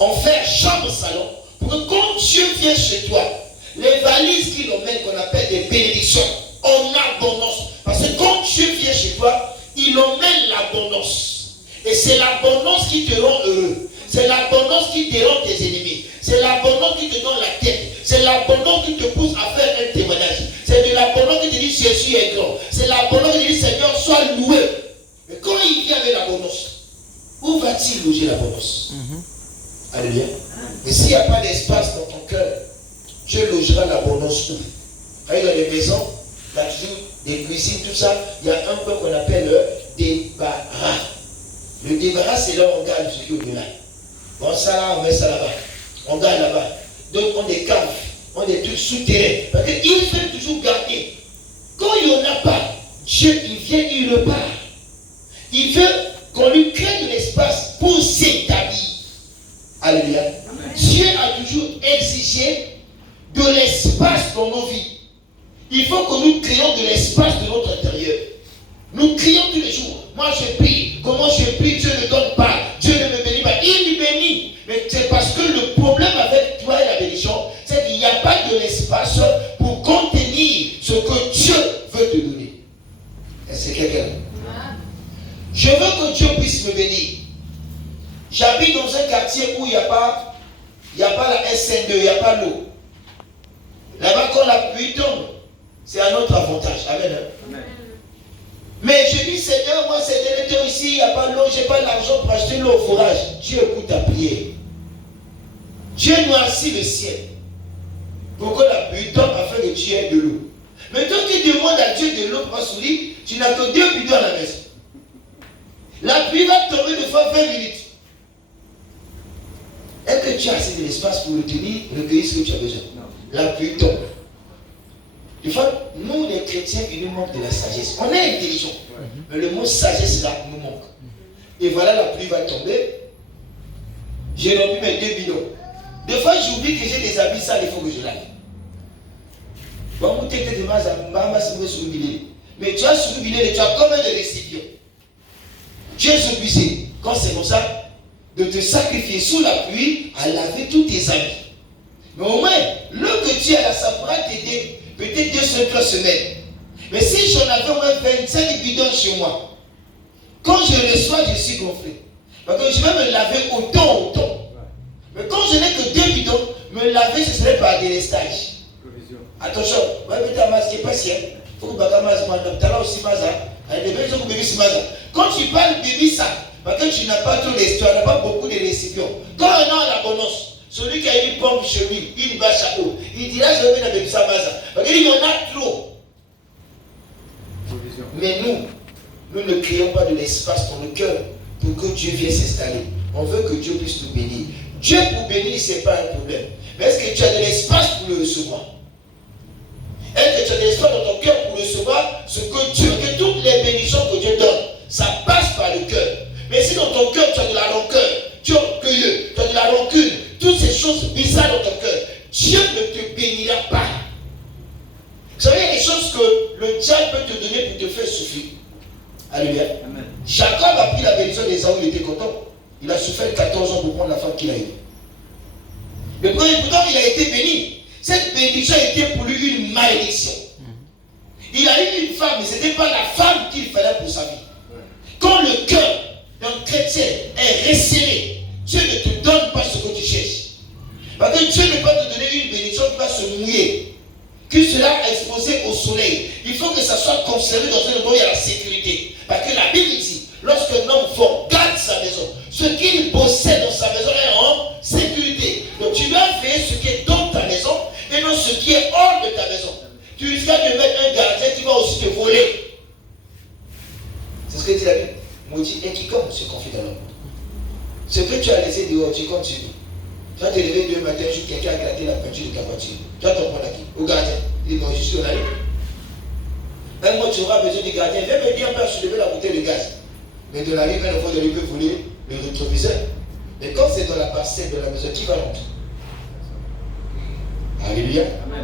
on fait chambre salon pour que quand Dieu vient chez toi, les valises qu'il emmène qu'on appelle des bénédictions en abondance. Parce que quand Dieu vient chez toi, il emmène l'abondance. Et c'est l'abondance qui te rend heureux. C'est l'abondance qui dérange tes ennemis. C'est l'abondance qui te donne la tête. C'est l'abondance qui te pousse à faire un témoignage. C'est de l'abondance qui te dit Jésus est grand. C'est l'abondance qui te dit Seigneur, sois loué. Mais quand il vient avec l'abondance, où va-t-il loger l'abondance? Alléluia. Mais s'il n'y a pas d'espace dans ton cœur, Dieu logera l'abondance où? Dans les maisons, il y a toujours des cuisines, tout ça, il y a un peu qu'on appelle le débarras. Le débarras, c'est là où on garde ce qui est au-delà. Bon, ça là, on met ça là-bas. On garde là-bas. D'autres ont des caves, ont des trucs souterrains. Parce qu'il veut toujours garder. Quand il n'y en a pas, Dieu, il vient, il repart. Il veut qu'on lui crée de l'espace pour s'établir. Alléluia. Dieu a toujours exigé de l'espace dans nos vies. Il faut que nous créions de l'espace de notre intérieur. Nous crions tous les jours. Moi je prie. Comment je prie? Dieu ne donne pas. Dieu ne me bénit pas. Il me bénit. Mais c'est parce que le problème avec toi et la bénédiction, c'est qu'il n'y a pas de l'espace pour contenir ce que Dieu veut te donner. Est-ce que quelqu'un? Je veux que Dieu puisse me bénir. J'habite dans un quartier où il n'y a pas la SN2, il n'y a pas l'eau. Là-bas, quand la pluie tombe, c'est à notre avantage. Amen. Amen. Mais je dis, Seigneur, moi, c'est délétère ici, il n'y a pas l'eau, je n'ai pas l'argent pour acheter l'eau au forage. Dieu écoute ta prière. Dieu noircit le ciel pour que la pluie tombe afin que tu aies de l'eau. Mais toi qui demandes à Dieu de l'eau pour soulever, tu n'as que 2 bidons à la maison. La pluie va tomber de fois 20 minutes. Est-ce que tu as assez de l'espace pour retenir, recueillir ce que tu as besoin? Non. La pluie tombe. Des fois, nous les chrétiens, il nous manque de la sagesse. On est intelligent, mais le mot sagesse là nous manque. Et voilà, la pluie va tomber. J'ai rempli mes 2 bidons. Des fois, j'oublie que j'ai des habits sales, il faut que je lave. Mais tu as sur le billet, tu as combien de récipients? Dieu se puisse, quand c'est comme ça, de te sacrifier sous la pluie à laver tous tes habits. Mais au moins, l'eau que tu as là, ça pourra t'aider peut-être 2 semaines, 3 semaines. Mais si j'en avais au moins 25 bidons chez moi, quand je reçois, je suis gonflé. Parce que je vais me laver autant. Mais quand je n'ai que 2 bidons, me laver, ce serait par délestage. Attention, pas si. Faut que quand tu parles bébé ça, parce que tu n'as pas trop d'histoire, tu n'as pas beaucoup de récipients. Quand on a l'abondance, celui qui a une pompe chez lui, une bâche à eau, il dira je vais mettre ça basa. Parce qu'il y en a trop. Mais nous ne créons pas de l'espace dans le cœur pour que Dieu vienne s'installer. On veut que Dieu puisse nous bénir. Dieu pour bénir, ce n'est pas un problème. Mais est-ce que tu as de l'espace pour le recevoir? Est-ce que tu as de l'espace dans ton cœur pour recevoir ce que Dieu, que toutes les bénédictions que Dieu donne, ça passe par le cœur. Mais si dans ton cœur tu as de la rancœur, tu es orgueilleux, tu as de la rancune, toutes ces choses bizarres dans ton cœur, Dieu ne te bénira pas. Vous savez, il y a des choses que le diable peut te donner pour te faire souffrir. Alléluia. Amen. Jacob a pris la bénédiction d'Ésaü, il était content. Il a souffert 14 ans pour prendre la femme qu'il a eue. Mais pourtant, il a été béni. Cette bénédiction a été pour lui une malédiction. Il a eu une femme, mais ce n'était pas la femme qu'il fallait pour sa vie. Quand le cœur d'un chrétien est resserré, Dieu ne te donne pas ce que tu cherches. Parce que Dieu ne peut te donner une bénédiction qui va se mouiller, que cela est exposé au soleil. Il faut que ça soit conservé dans un endroit où il y a la sécurité. Parce que la Bible dit, lorsqu'un homme fort garde sa maison, ce qu'il possède dans sa maison est en sécurité. Donc tu dois veiller ce qui est dans ta maison et non ce qui est hors de ta maison. Tu risques de mettre un gardien qui va aussi te voler. C'est ce que dit la Bible. Maudit et quiconque se confie dans l'homme. Ce que tu as laissé dehors, tu continues. Tu vas te lever demain matin, quelqu'un a gratté la peinture de ta voiture. Tu vas t'en prendre à qui? Au gardien. Il dit non, je suis dans la rue. Un mois, tu auras besoin du gardien. Viens me dire, père, je levais la bouteille de gaz. Mais de la rue, un enfant de lui peut voler le rétroviseur. Mais quand c'est dans la parcelle de la maison, qui va rentrer? Alléluia. Amen.